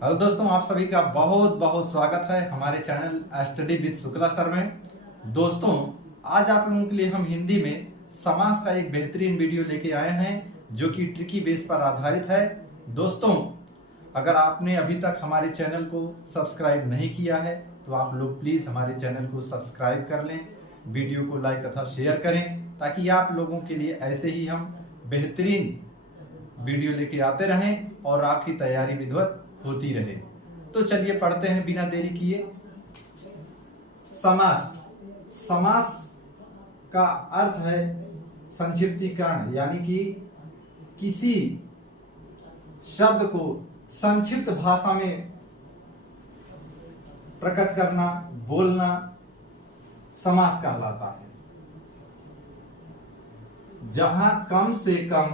Hello दोस्तों, आप सभी का बहुत बहुत स्वागत है हमारे channel study with Shukla sir में। दोस्तों, आज आप लोगों के लिए हम हिंदी में समास का एक बेहतरीन वीडियो लेके आए हैं जो कि ट्रिकी बेस पर आधारित है। दोस्तों, अगर आपने अभी तक हमारे चैनल को सब्सक्राइब नहीं किया है तो आप लोग प्लीज़ हमारे चैनल को सब्सक्राइब कर लें, वीडियो को लाइक तथा शेयर करें ताकि आप लोगों के लिए ऐसे ही हम बेहतरीन वीडियो लेके आते रहें और आपकी तैयारी विधिवत होती रहे। तो चलिए पढ़ते हैं बिना देरी किए। समास। समास का अर्थ है संक्षिप्तीकरण, यानी कि किसी शब्द को संक्षिप्त भाषा में प्रकट करना, बोलना समास कहलाता है। जहां कम से कम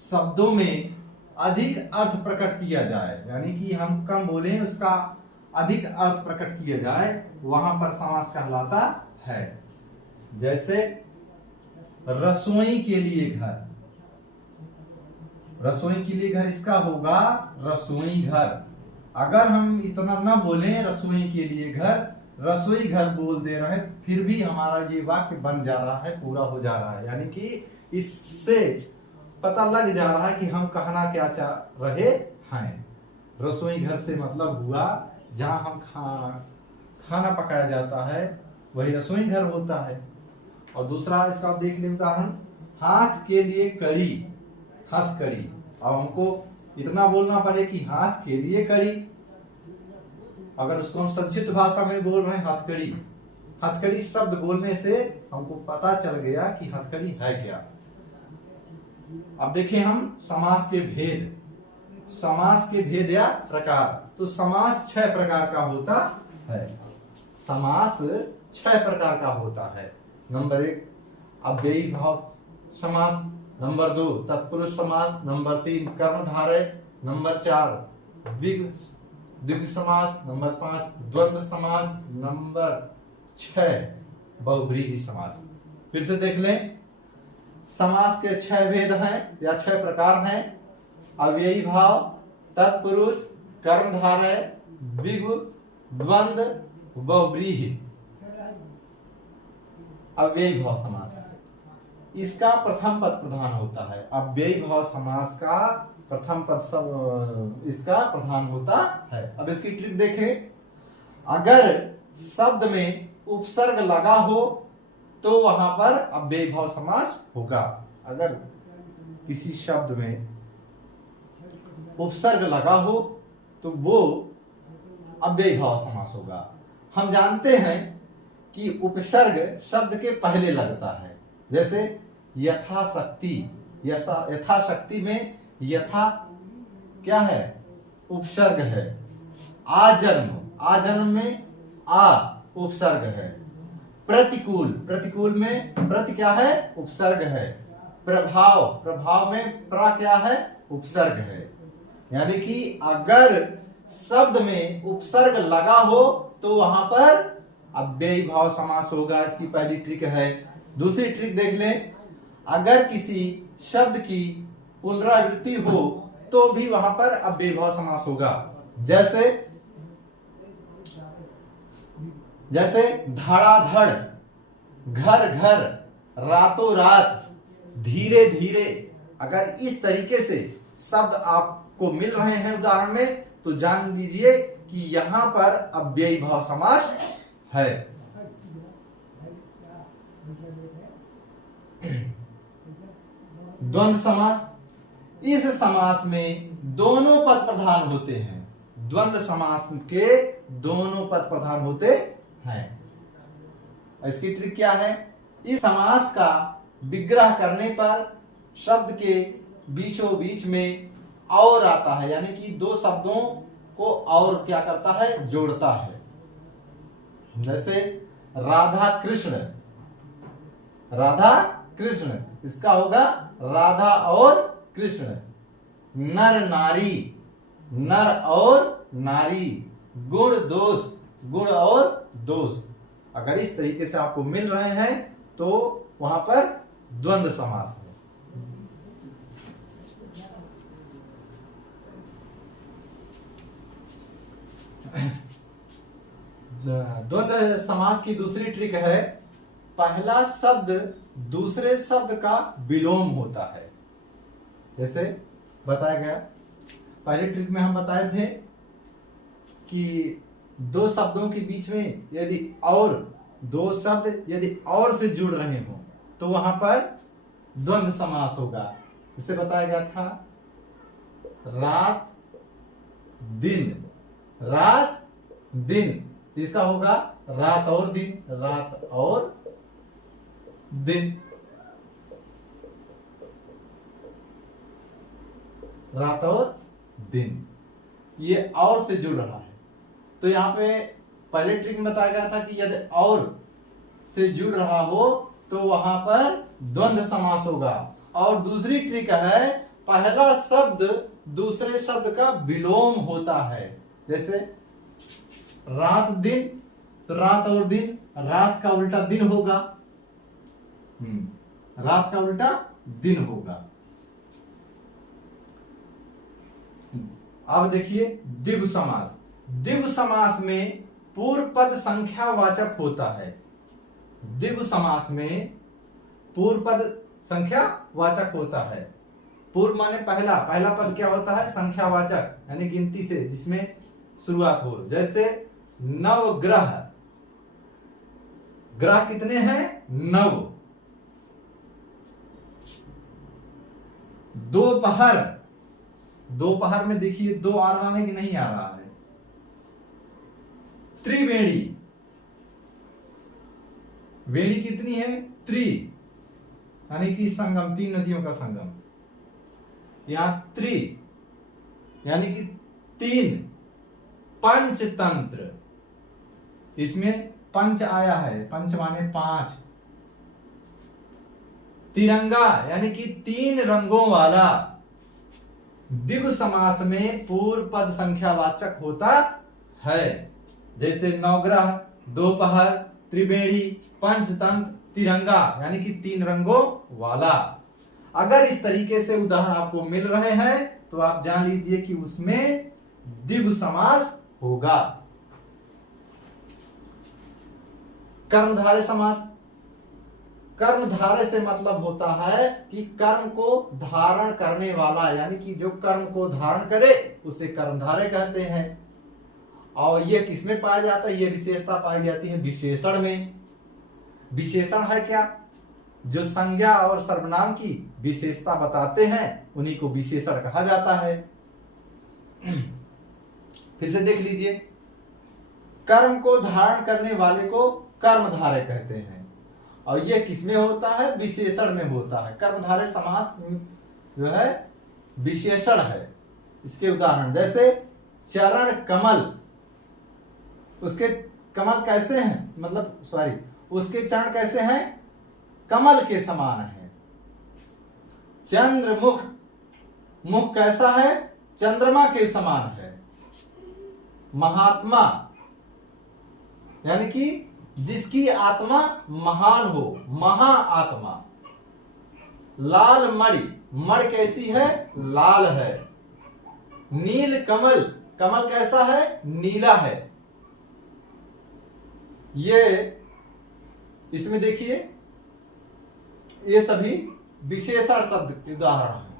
शब्दों में अधिक अर्थ प्रकट किया जाए, यानी कि हम कम बोले उसका अधिक अर्थ प्रकट किया जाए, वहां पर समास कहलाता है। जैसे रसोई के लिए घर, रसोई के लिए घर इसका होगा रसोई घर। अगर हम इतना ना बोले रसोई के लिए घर, रसोई घर बोल दे रहे हैं, फिर भी हमारा ये वाक्य बन जा रहा है, पूरा हो जा रहा है। यानी कि इससे पता लग जा रहा है कि हम कहना क्या चाह रहे हैं। रसोई घर से मतलब हुआ जहां हम खाना पकाया जाता है, वही रसोई घर होता है। और दूसरा इसका देख लें उदाहरण, हाथ के लिए कड़ी, हथकड़ी। अब हमको इतना बोलना पड़े कि हाथ के लिए कड़ी। अगर उसको हम संक्षिप्त भाषा में बोल रहे हैं हथकड़ी, हथकड़ी शब्द बोलने से हमको पता चल गया कि हथकड़ी है क्या। अब देखें हम समास के भेद, समास के भेद या प्रकार। तो समास 6 प्रकार का होता है। समास 6 प्रकार का होता है। नंबर 1 अव्ययी भाव समास, नंबर 2 तत्पुरुष समास, नंबर 3 कर्मधारय, नंबर 4 द्विगु समास, नंबर 5 द्वंद्व समास, नंबर 6 बहुव्रीहि समास। फिर से देख लें, समास के 6 भेद हैं या 6 प्रकार हैं। अव्ययी भाव, तत्पुरुष, कर्मधारय, द्विगु, द्वंद्व, बहुव्रीहि। अव्ययी भाव समास, इसका प्रथम पद प्रधान होता है। अव्ययी भाव समास का प्रथम पद सब इसका प्रधान होता है। अब इसकी ट्रिक देखें। अगर शब्द में उपसर्ग लगा हो तो वहां पर अव्ययी भाव समास होगा। अगर किसी शब्द में उपसर्ग लगा हो तो वो अव्ययी भाव समास होगा। हम जानते हैं कि उपसर्ग शब्द के पहले लगता है। जैसे यथाशक्ति, यथाशक्ति में यथा क्या है? उपसर्ग है। आजन्म, आजन्म में आ उपसर्ग है। प्रतिकूल, प्रतिकूल में प्रति क्या है? उपसर्ग है। प्रभाव, प्रभाव में प्र क्या है? उपसर्ग है। यानी कि अगर शब्द में उपसर्ग लगा हो तो वहां पर अव्ययी भाव समास होगा। इसकी पहली ट्रिक है। दूसरी ट्रिक देख लें। अगर किसी शब्द की पुनरावृत्ति हो तो भी वहां पर अव्ययी भाव समास होगा। जैसे धड़ाधड़, घर घर, रातों रात, धीरे धीरे। अगर इस तरीके से शब्द आपको मिल रहे हैं उदाहरण में, तो जान लीजिए कि यहां पर अव्ययी भाव समास है। द्वंद्व समास, इस समास में दोनों पद प्रधान होते हैं। द्वंद्व समास के दोनों पद प्रधान होते हैं। इसकी ट्रिक क्या है? इस समास का विग्रह करने पर शब्द के बीचों बीच में और आता है, यानी कि दो शब्दों को और क्या करता है? जोड़ता है। जैसे राधा कृष्ण, राधा कृष्ण, इसका होगा राधा और कृष्ण। नर नारी, नर और नारी। गुण दोष, गुण और दोष। अगर इस तरीके से आपको मिल रहे हैं तो वहां पर द्वंद्व समास है। द्वंद्व समास की दूसरी ट्रिक है, पहला शब्द दूसरे शब्द का विलोम होता है। जैसे बताया गया, पहले ट्रिक में हम बताए थे कि दो शब्दों के बीच में यदि और दो शब्द यदि और से जुड़ रहे हो तो वहां पर द्वंद्व समास होगा। इसे बताया गया था रात दिन, रात दिन, इसका होगा रात और दिन, रात और दिन, रात और दिन, ये और से जुड़ रहा है। तो यहां पे पहले ट्रिक में बताया गया था कि यदि और से जुड़ रहा हो तो वहां पर द्वंद्व समास होगा। और दूसरी ट्रिक है, पहला शब्द दूसरे शब्द का विलोम होता है। जैसे रात दिन, तो रात और दिन, रात का उल्टा दिन होगा, रात का उल्टा दिन होगा। अब देखिए द्विगु समास। द्विगु समास में पूर्व पद संख्यावाचक होता है। द्विगु समास में पूर्व पद संख्यावाचक होता है। पूर्व माने पहला, पहला पद क्या होता है? संख्यावाचक, यानी गिनती से जिसमें शुरुआत हो। जैसे नवग्रह, ग्रह कितने हैं? 9। दोपहर, दोपहर में देखिए 2 आ रहा है कि नहीं आ रहा है? त्रिवेणी, वेणी कितनी है? त्रि, यानी कि संगम, 3 नदियों का संगम। यहां त्रि यानी कि 3। पंचतंत्र, इसमें पंच आया है, पंच माने 5। तिरंगा यानी कि 3 रंगों वाला। द्विगु समास में पूर्व पद संख्यावाचक होता है। जैसे नवग्रह, दोपहर, त्रिवेणी, पंचतंत्र, तिरंगा यानी कि 3 रंगों वाला। अगर इस तरीके से उदाहरण आपको मिल रहे हैं तो आप जान लीजिए कि उसमें द्विगु समास होगा। कर्मधारय समास। कर्मधारय से मतलब होता है कि कर्म को धारण करने वाला, यानी कि जो कर्म को धारण करे उसे कर्मधारय कहते हैं। और यह किसमें पाया जाता है? यह विशेषता पाई जाती है विशेषण में। विशेषण है क्या? जो संज्ञा और सर्वनाम की विशेषता बताते हैं उन्हीं को विशेषण कहा जाता है। फिर से देख लीजिए, कर्म को धारण करने वाले को कर्मधारय कहते हैं। और यह किसमें होता है? विशेषण में होता है। कर्मधारय समास जो है विशेषण है। इसके उदाहरण जैसे चरण कमल, उसके कमल कैसे हैं? मतलब सॉरी, उसके चरण कैसे हैं? कमल के समान है। चंद्रमुख, मुख कैसा है? चंद्रमा के समान है। महात्मा यानी कि जिसकी आत्मा महान हो, महाआत्मा। लाल मणि, मणि कैसी है? लाल है। नील कमल, कमल कैसा है? नीला है। ये इसमें देखिए, ये सभी विशेषण शब्द के उदाहरण हैं।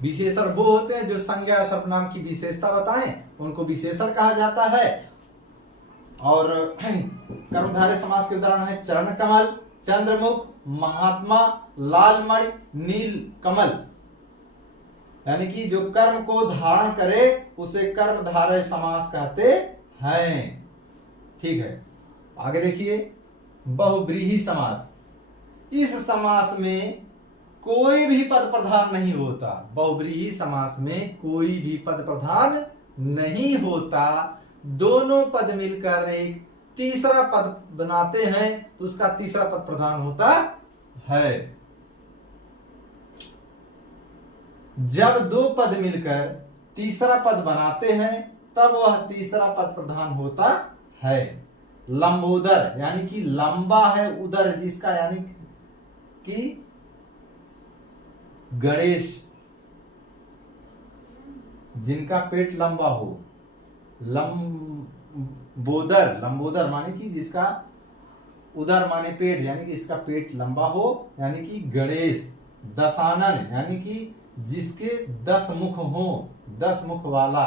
विशेषण वो होते हैं जो संज्ञा सर्वनाम की विशेषता बताएं, उनको विशेषण कहा जाता है। और कर्मधारय समास के उदाहरण है चरण कमल, चंद्रमुख, महात्मा, लाल मणि, नील कमल। यानी कि जो कर्म को धारण करे उसे कर्मधारय समास कहते हैं। ठीक है, आगे देखिए बहुव्रीहि समास। इस समास में कोई भी पद प्रधान नहीं होता। बहुव्रीहि समास में कोई भी पद प्रधान नहीं होता। दोनों पद मिलकर एक तीसरा पद बनाते हैं तो उसका तीसरा पद प्रधान होता है। जब 2 पद मिलकर तीसरा पद बनाते हैं तब वह तीसरा पद प्रधान होता है। लंबोदर यानी कि लंबा है उदर जिसका, यानी कि गणेश, जिनका पेट लंबा हो, लंबोदर, लंबोदर माने कि जिसका उदर माने पेट, यानी कि इसका पेट लंबा हो, यानी कि गणेश। दशानन यानी कि जिसके 10 मुख हो, 10 मुख वाला।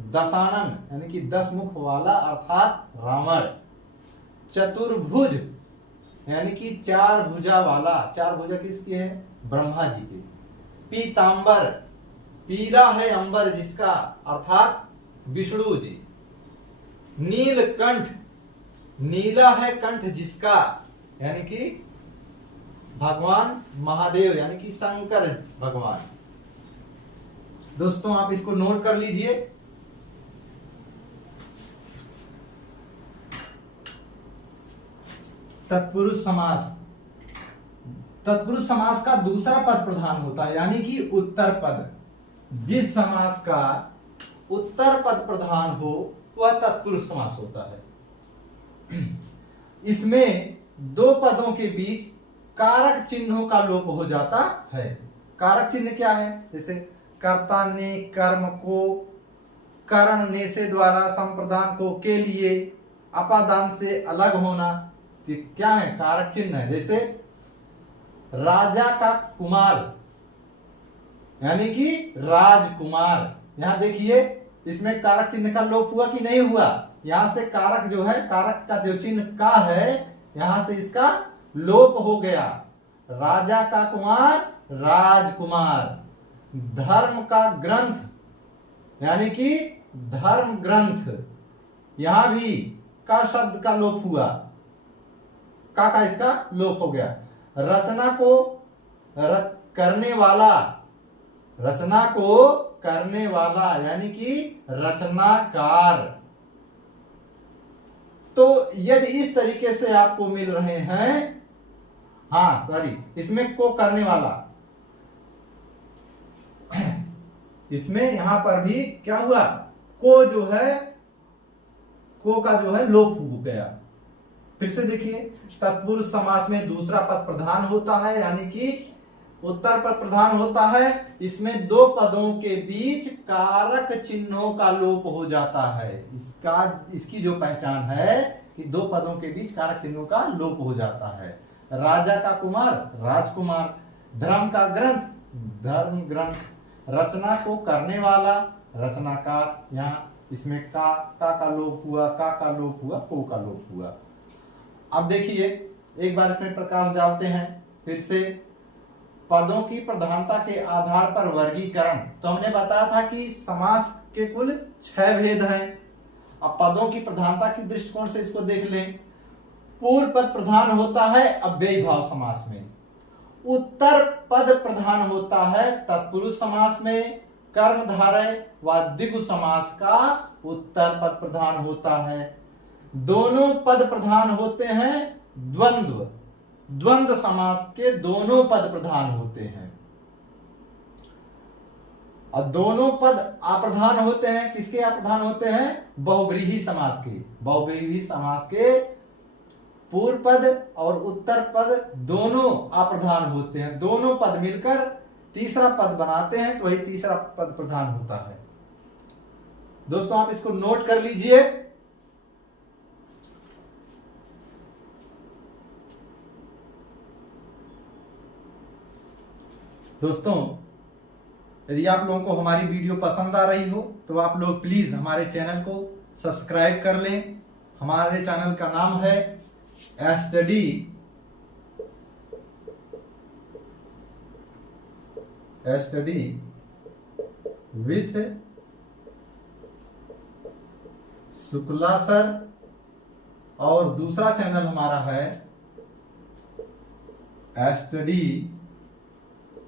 दशानन यानी कि 10 मुख वाला अर्थात रावण। चतुर्भुज यानी कि 4 भुजा वाला। 4 भुजा किसकी है? ब्रह्मा जी की। पीतांबर, पीला है अंबर जिसका, अर्थात विष्णु जी। नीलकंठ, नीला है कंठ जिसका, यानी कि भगवान महादेव, यानी कि शंकर भगवान। दोस्तों आप इसको नोट कर लीजिए। तत्पुरुष समास, तत्पुरुष समास का दूसरा पद प्रधान होता है, यानी कि उत्तर पद। जिस समास का उत्तर पद प्रधान हो वह तत्पुरुष समास होता है। इसमें 2 पदों के बीच कारक चिन्हों का लोप हो जाता है। कारक चिन्ह क्या है? जैसे कर्ता ने, कर्म को, करण ने से द्वारा, संप्रदान को, के लिए, अपादान से अलग होना, ये क्या है? कारक चिन्ह है। जैसे राजा का कुमार यानी कि राजकुमार। यहां देखिए इसमें कारक चिन्ह का लोप हुआ कि नहीं हुआ? यहां से कारक जो है, कारक का जो चिन्ह का है, यहां से इसका लोप हो गया। राजा का कुमार, राजकुमार। धर्म का ग्रंथ यानी कि धर्म ग्रंथ, यहां भी का शब्द का लोप हुआ, का इसका लोप हो गया। रचना को करने वाला, रचना को करने वाला यानी कि रचनाकार। तो यदि इस तरीके से आपको मिल रहे हैं, हाँ सॉरी, इसमें को करने वाला, इसमें यहां पर भी क्या हुआ? को जो है, को का जो है लोप हो गया। फिर से देखिए, तत्पुरुष समास में दूसरा पद प्रधान होता है, यानी कि उत्तर पद प्रधान होता है। इसमें 2 पदों के बीच कारक चिन्हों का लोप हो जाता है। इसकी जो पहचान है कि 2 पदों के बीच कारक चिन्हों का लोप हो जाता है। राजा का कुमार, राजकुमार। धर्म का ग्रंथ, धर्म ग्रंथ। रचना को करने वाला, रचनाकार। यहाँ इसमें का लोप हुआ, का लोप हुआ, को का लोप हुआ। अब देखिए एक बार इसमें प्रकाश डालते हैं फिर से। पदों की प्रधानता के आधार पर वर्गीकरण। तो हमने बताया था कि समास के कुल 6 भेद हैं। अब पदों की प्रधानता की दृष्टिकोण से इसको देख लें। पूर्व पद प्रधान होता है अव्ययी भाव समास में। उत्तर पद प्रधान होता है तत्पुरुष समास में। कर्मधारय व द्विगु समास का उत्तर पद प्रधान होता है। दोनों पद प्रधान होते हैं द्वंद्व, द्वंद्व समास के दोनों पद प्रधान होते हैं। और दोनों पद अप्रधान होते हैं, किसके अप्रधान होते हैं? बहुव्रीहि समास के। बहुव्रीहि समास के पूर्व पद और उत्तर पद दोनों अप्रधान होते हैं। दोनों पद मिलकर तीसरा पद बनाते हैं, तो वही तीसरा पद प्रधान होता है। दोस्तों आप इसको नोट कर लीजिए। दोस्तों यदि आप लोगों को हमारी वीडियो पसंद आ रही हो तो आप लोग प्लीज हमारे चैनल को सब्सक्राइब कर लें। हमारे चैनल का नाम है स्टडी विथ शुक्ला सर, और दूसरा चैनल हमारा है स्टडी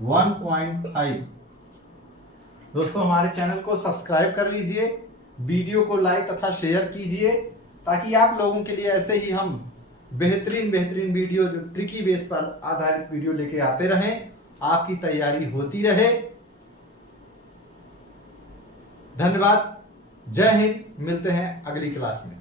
1.5। दोस्तों हमारे चैनल को सब्सक्राइब कर लीजिए, वीडियो को लाइक तथा शेयर कीजिए, ताकि आप लोगों के लिए ऐसे ही हम बेहतरीन वीडियो, जो ट्रिकी बेस पर आधारित वीडियो लेके आते रहें, आपकी तैयारी होती रहे। धन्यवाद, जय हिंद। मिलते हैं अगली क्लास में।